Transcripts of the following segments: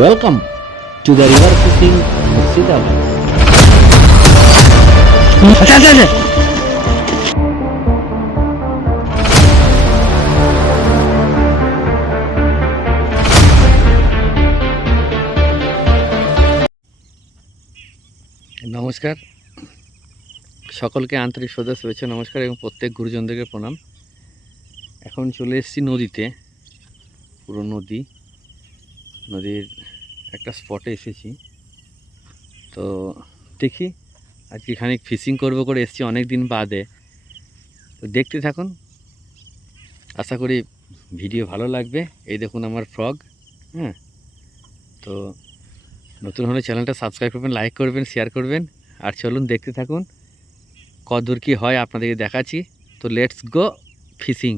Welcome to the river fishing Murshidabad. নমস্কার, সকলকে আন্তরিক শ্রদ্ধা শুভেচ্ছা নমস্কার এবং প্রত্যেক গুরুজনদেরকে প্রণাম। এখন চলে এসেছি নদীতে, পুরো নদীর একটা স্পটে এসেছি। তো দেখি আজকে খানিক ফিশিং করবো করে এসেছি অনেক দিন বাদে। তো দেখতে থাকুন, আশা করি ভিডিও ভালো লাগবে। এই দেখুন আমার ফ্রগ, হ্যাঁ। তো নতুন হলে চ্যানেলটা সাবস্ক্রাইব করবেন, লাইক করবেন, শেয়ার করবেন। আর চলুন দেখতে থাকুন কতদূর কী হয় আপনাদেরকে দেখাচ্ছি। তো লেটস গো ফিশিং।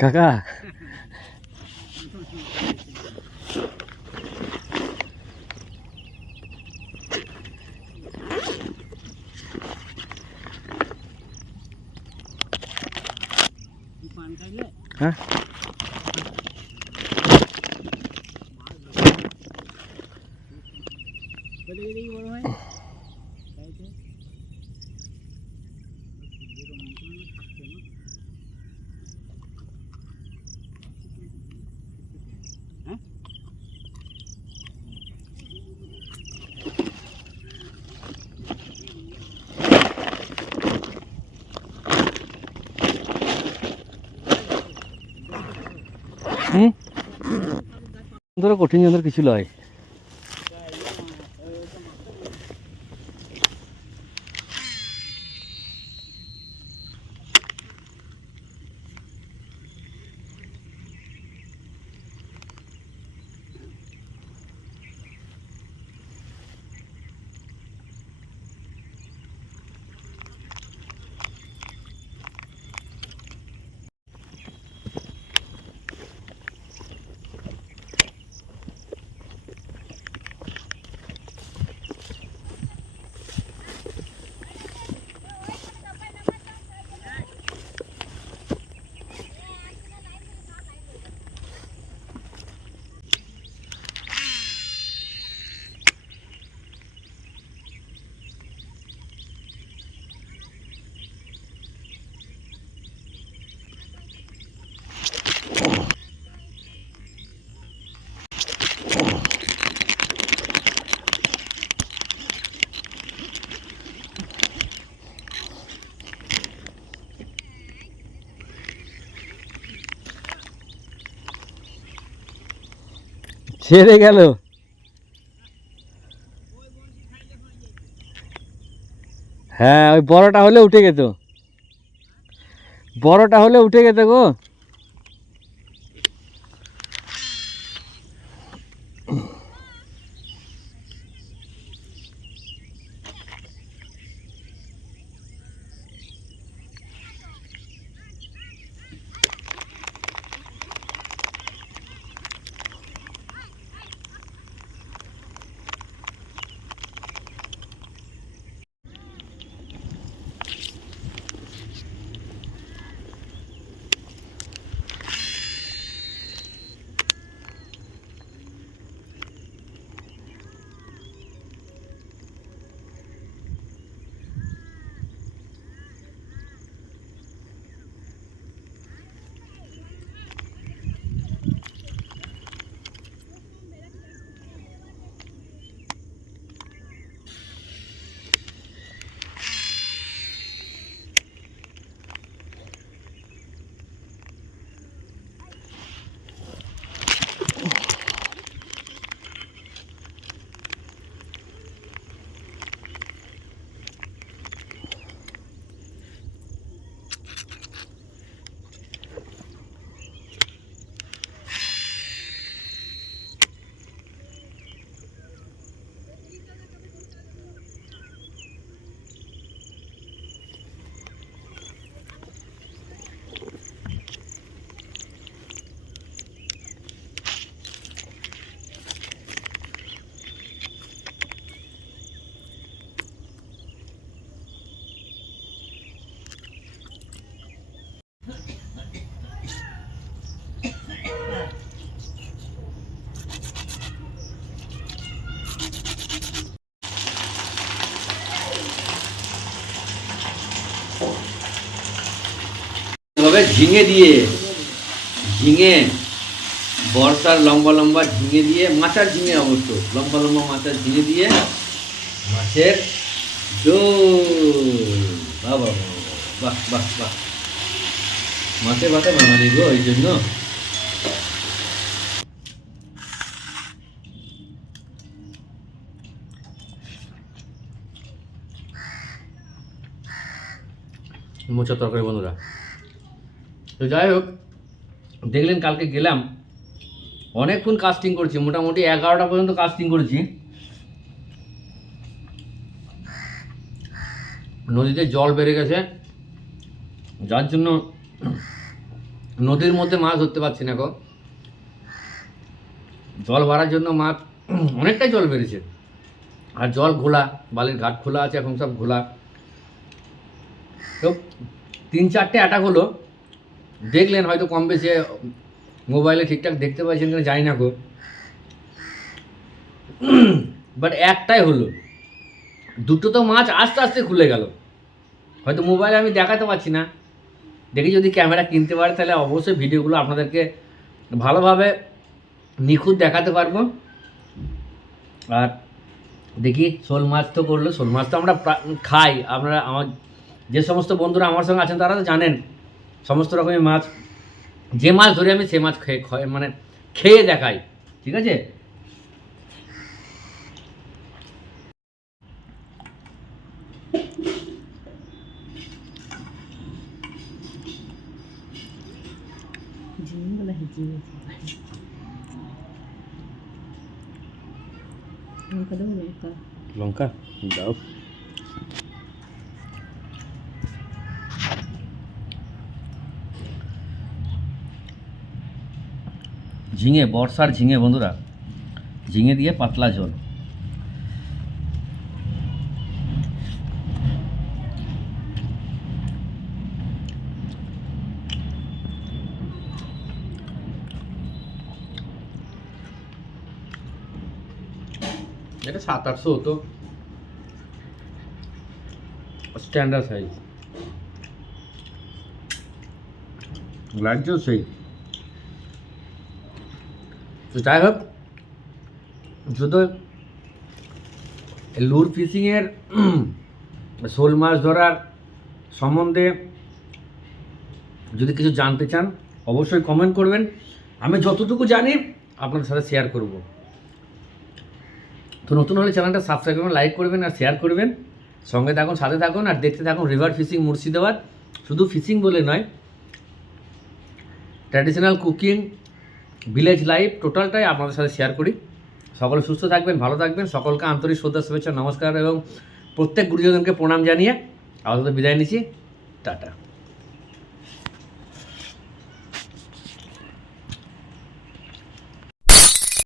কাকা, হ্যাঁ ধরো কঠিন যন্ত্র কিছু লয়। ছেড়ে গেল। হ্যাঁ, ওই বড়টা হলে উঠে গেত, বড়টা হলে উঠে গেত গো। তবে ঝিঙে দিয়ে, ঝিঙে বর্ষার লম্বা লম্বা ঝিঙে দিয়ে, মাচার ঝিঙে অবশ্য, লম্বা লম্বা মাচার ঝিঙে দিয়ে মাছের ঝোল। বাহ বাহ বাহ বাহ বাহ, মাছের ভাতে বাঙালি গো, এই জন্য। মোচা তরকারি বন্ধুরা। তো যাই হোক, দেখলেন কালকে গেলাম, অনেকক্ষণ কাস্টিং করছি, মোটামুটি 11টা পর্যন্ত কাস্টিং করেছি। নদীতে জল বেড়ে গেছে, যার জন্য নদীর মধ্যে মাছ ধরতে পারছি না গো। জল বাড়ার জন্য মাছ অনেকটাই জল বেড়েছে, আর জল ঘোলা, বালির ঘাট খোলা আছে এখন, সব ঘোলা। তো 3-4টে অ্যাটাক হলো, দেখলেন হয়তো কম বেশি মোবাইলে ঠিকঠাক দেখতে পাচ্ছেন কিনা জানি না গো, বাট একটাই হলো। দুটো তো মাছ আস্তে আস্তে খুলে গেল, হয়তো মোবাইলে আমি দেখাতে পারছি না। দেখি যদি ক্যামেরা কিনতে পারে তাহলে অবশ্যই ভিডিওগুলো আপনাদেরকে ভালোভাবে নিখুঁত দেখাতে পারবো। আর দেখি, শোল মাছ তো করলো, শোল মাছ তো আমরা খাই, আপনারা আমার যে সমস্ত বন্ধুরা আমার সঙ্গে আছেন তারা তো জানেন সমস্ত রকমের মাছ, যে মাছ ধরে আমি সে মাছ খেয়ে মানে খেয়ে দেখাই, ঠিক আছে? ঝিঙেগুলো হিজিয়ে লঙ্কা দেবো, লঙ্কা লঙ্কা দাও। ঝিঙে, বর্ষার ঝিঙে বন্ধুরা, ঝিঙে দিয়ে পাতলা ঝোল। এটা 700-800 হতো, স্ট্যান্ডার্ড সাইজ। লাগছেও সেই। তো যাই হোক, শুধু লুর ফিশিংয়ের শোল মাছ ধরার সম্বন্ধে যদি কিছু জানতে চান অবশ্যই কমেন্ট করবেন। আমি যতটুকু জানি আপনাদের সাথে শেয়ার করব। তো নতুন হলে চ্যানেলটা সাবস্ক্রাইব করবেন, লাইক করবেন আর শেয়ার করবেন। সঙ্গে থাকুন, সাথে থাকুন আর দেখতে থাকুন রিভার ফিশিং মুর্শিদাবাদ। শুধু ফিশিং বলে নয়, ট্র্যাডিশনাল কুকিং, ভিলেজ লাইফ টোটালটাই আপনাদের সাথে শেয়ার করি। সকলে সুস্থ থাকবেন, ভালো থাকবেন। সকলকে আন্তরিক শ্রদ্ধা, শুভেচ্ছা, নমস্কার এবং প্রত্যেক গুরুজনকে প্রণাম জানিয়ে আপাতত বিদায় নিচ্ছি। টাটা।